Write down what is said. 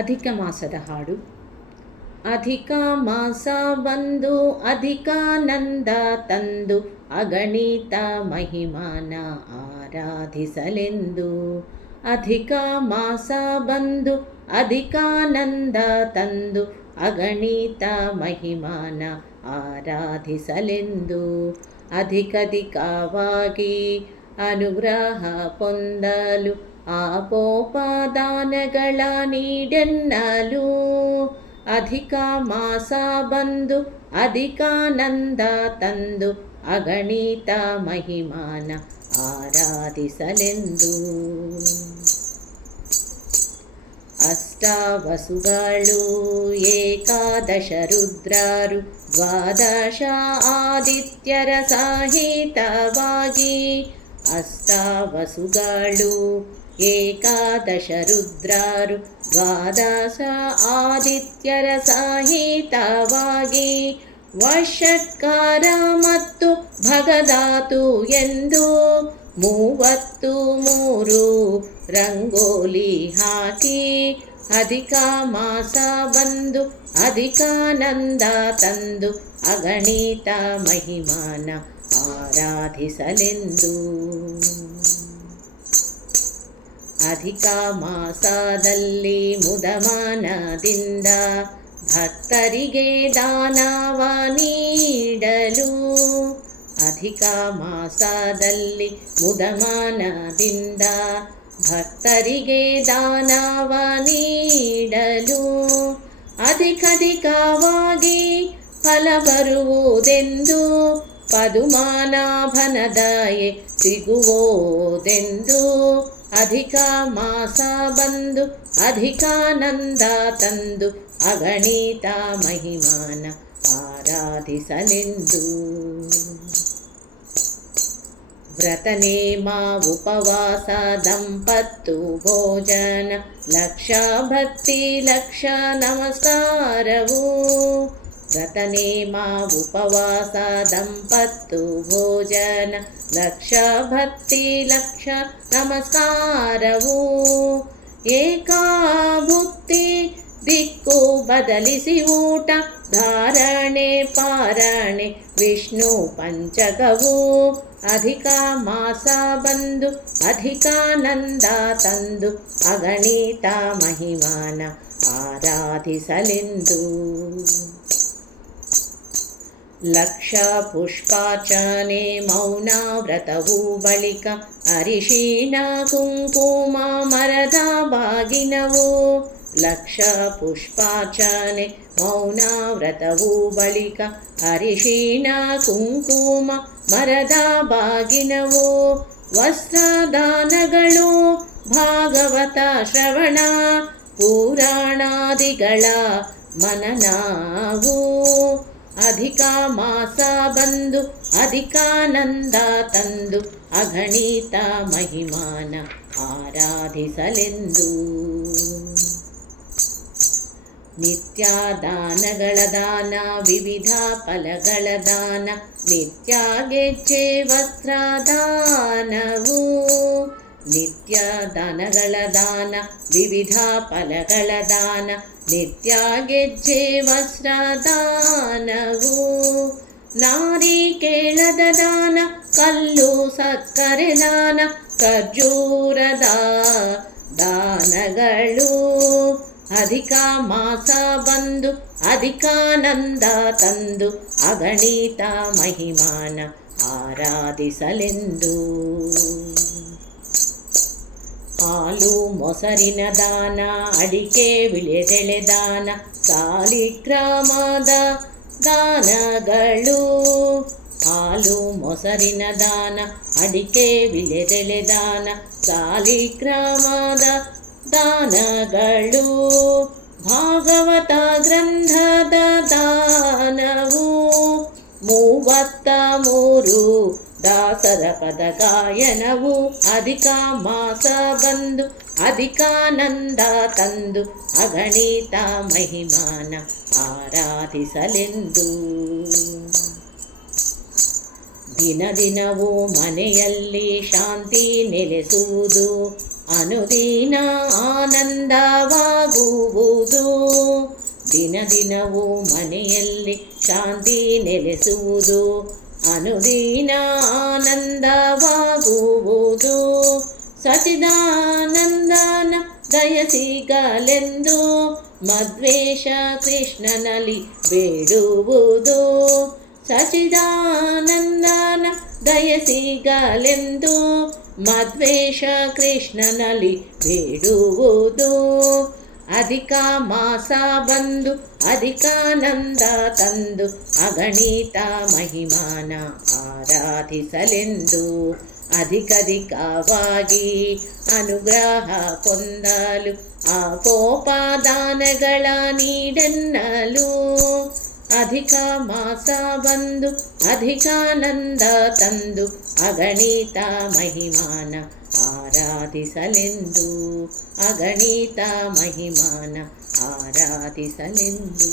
ಅಧಿಕ ಮಾಸದ ಹಾಡು. ಅಧಿಕ ಮಾಸ ಬಂದು ಅಧಿಕಾನಂದ ತಂದು ಅಗಣಿತ ಮಹಿಮಾನ ಆರಾಧಿಸಲೆಂದು. ಅಧಿಕ ಮಾಸ ಬಂದು ಅಧಿಕಾನಂದ ತಂದು ಅಗಣಿತ ಮಹಿಮಾನ ಆರಾಧಿಸಲೆಂದು. ಅಧಿಕವಾಗಿ ಅನುಗ್ರಹ ಪೊಂದಲು ಆಪೋಪದಾನಗಳ ನೀಡೆನ್ನಲು. ಅಧಿಕ ಮಾಸ ಬಂದು ಅಧಿಕಾನಂದ ತಂದು ಅಗಣಿತ ಮಹಿಮಾನ ಆರಾಧಿಸಲೆಂದು. ಅಷ್ಟಾವಸುಗಳು ಏಕಾದಶ ರುದ್ರರು ದ್ವಾದಶ ಆದಿತ್ಯರ ಸಹಿತವಾಗಿ. ಅಷ್ಟಾವಸುಗಳು ಏಕಾದಶ ರುದ್ರರು ದ್ವಾದಶ ಆದಿತ್ಯರ ಸಹಿತವಾಗಿ. ವಷಟ್ಕಾರ ಮತ್ತು ಭಗಧಾತು ಎಂದು 33 ರಂಗೋಲಿ ಹಾಕಿ. ಅಧಿಕ ಮಾಸ ಬಂದು ಅಧಿಕಾನಂದ ತಂದು ಅಗಣಿತ ಮಹಿಮಾನ ಆರಾಧಿಸಲೆಂದು. ಅಧಿಕ ಮಾಸದಲ್ಲಿ ಮುದಮಾನದಿಂದ ಭಕ್ತರಿಗೆ ದಾನವ ನೀಡಲು. ಅಧಿಕ ಮಾಸದಲ್ಲಿ ಮುದಮಾನದಿಂದ ಭಕ್ತರಿಗೆ ದಾನವ ನೀಡಲು. ಅಧಿಕವಾಗಿ ಫಲ ಬರುವುದೆಂದು ಪದುಮಾನಾಭನ ದಯೆ ಸಿಗುವುದೆಂದು. ಅಧಿಕ ಮಾಸ ಬಂದು ಅಧಿಕಾನಂದ ತಂದು ಅಗಣಿತ ಮಹಿಮಾನ ಆರಾಧಿಸಲೆಂದು. ವ್ರತನೇಮ ಉಪವಾಸ ದಂಪತ್ತು ಭೋಜನ ಲಕ್ಷ ಭಕ್ತಿ ಲಕ್ಷ ನಮಸ್ಕಾರವು. ವ್ರತನೇಮ ಉಪವಾಸ ದಂಪತ್ತು ಭೋಜನ ಲಕ್ಷ ಭಕ್ತಿ ಲಕ್ಷ ನಮಸ್ಕಾರವು. ಏಕಾಭುಕ್ತಿ ದಿಕ್ಕು ಬದಲಿಸಿ ಊಟ ಧಾರಣೆ ಪಾರಣೆ ವಿಷ್ಣು ಪಂಚಕವು. ಅಧಿಕ ಮಾಸ ಬಂದು ಅಧಿಕಾನಂದ ತಂದು ಅಗಣಿತ ಮಹಿಮಾನ ಆರಾಧಿಸಲೆಂದು. ಲಕ್ಷ ಪುಷ್ಪಾರ್ಚನೆ ಮೌನ ವ್ರತವು ಬಳಿಕ ಅರಿಶಿಣ ಕುಂಕುಮ ಮರದ ಬಾಗಿನವು. ಲಕ್ಷ ಪುಷ್ಪಾರ್ಚನೆ ಮೌನ ವ್ರತವು ಬಳಿಕ ಅರಿಶಿಣ ಕುಂಕುಮ ಮರದ ಬಾಗಿನವು. ವಸ್ತ್ರದಾನಗಳು ಭಾಗವತ ಶ್ರವಣ ಪುರಾಣಾದಿಗಳ ಮನನವು. ಅಧಿಕ ಮಾಸ ಬಂದು ಅಧಿಕಾನಂದ ತಂದು ಅಗಣಿತ ಮಹಿಮಾನ ಆರಾಧಿಸಲೆಂದು. ನಿತ್ಯ ದಾನಗಳ ದಾನ ವಿವಿಧ ಫಲಗಳ ದಾನ ನಿತ್ಯ ಗೆಜ್ಜೆ ವಸ್ತ್ರದಾನವು. ನಿತ್ಯ ದಾನಗಳ ದಾನ ವಿವಿಧ ಫಲಗಳ ದಾನ ನಿತ್ಯ ಗೆಜ್ಜೆ ವಸ್ತ್ರದಾನವು. ನಾರಿಕೇಳದ ದಾನ ಕಲ್ಲು ಸಕ್ಕರೆ ದಾನ ಖರ್ಜೂರದ ದಾನಗಳು. ಅಧಿಕ ಮಾಸ ಬಂದು ಅಧಿಕಾನಂದ ತಂದು ಅಗಣಿತ ಮಹಿಮಾನ ಆರಾಧಿಸಲೆಂದು. ಹಾಲು ಮೊಸರಿನ ದಾನ ಅಡಿಕೆ ವಿಳೆದೆಳೆ ದಾನ ಸಾಲಿಗ್ರಾಮದ ದಾನಗಳು. ಹಾಲು ಮೊಸರಿನ ದಾನ ಅಡಿಕೆ ವಿಳೆದೆಳೆ ದಾನ ಸಾಲಿಗ್ರಾಮದ ದಾನಗಳು. ಭಾಗವತ ಗ್ರಂಥದ ದಾನವು 33 ದಾಸರ ಪದ ಗಾಯನವು. ಅಧಿಕ ಮಾಸ ಬಂದು ಅಧಿಕಾನಂದ ತಂದು ಅಗಣಿತ ಮಹಿಮಾನ ಆರಾಧಿಸಲೆಂದು. ದಿನ ದಿನವೂ ಮನೆಯಲ್ಲಿ ಶಾಂತಿ ನೆಲೆಸುವುದು, ಅನುದಿನ ಆನಂದವಾಗುವುದು. ದಿನ ದಿನವೂ ಮನೆಯಲ್ಲಿ ಶಾಂತಿ ನೆಲೆಸುವುದು, ಅನುದಿನ ಆನಂದವಾಗುವುದು. ಸಚಿದಾನಂದನ ದಯ ಸಿಗಲೆಂದು ಮಧ್ವೇಷ ಕೃಷ್ಣನಲ್ಲಿ ಬೇಡುವುದು. ಸಚಿದಾನಂದನ ದಯ ಸಿಗಲೆಂದು ಮಧ್ವೇಷ ಕೃಷ್ಣನಲ್ಲಿ ಬೇಡುವುದು. ಅಧಿಕ ಮಾಸ ಬಂದು ಅಧಿಕಾನಂದ ತಂದು ಅಗಣಿತ ಮಹಿಮಾನ ಆರಾಧಿಸಲೆಂದು, ಅಧಿಕವಾಗಿ ಅನುಗ್ರಹ ಹೊಂದಲು ಆಕೋಪದಾನಗಳ ನೀಡೆನ್ನಲು. ಅಧಿಕ ಮಾಸ ಬಂದು ಅಧಿಕಾನಂದ ತಂದು ಅಗಣಿತ ಮಹಿಮಾನ ಆರಾಧಿಸಲೆಂದು, ಅಗಣಿತ ಮಹಿಮಾನ ಆರಾಧಿಸಲೆಂದು.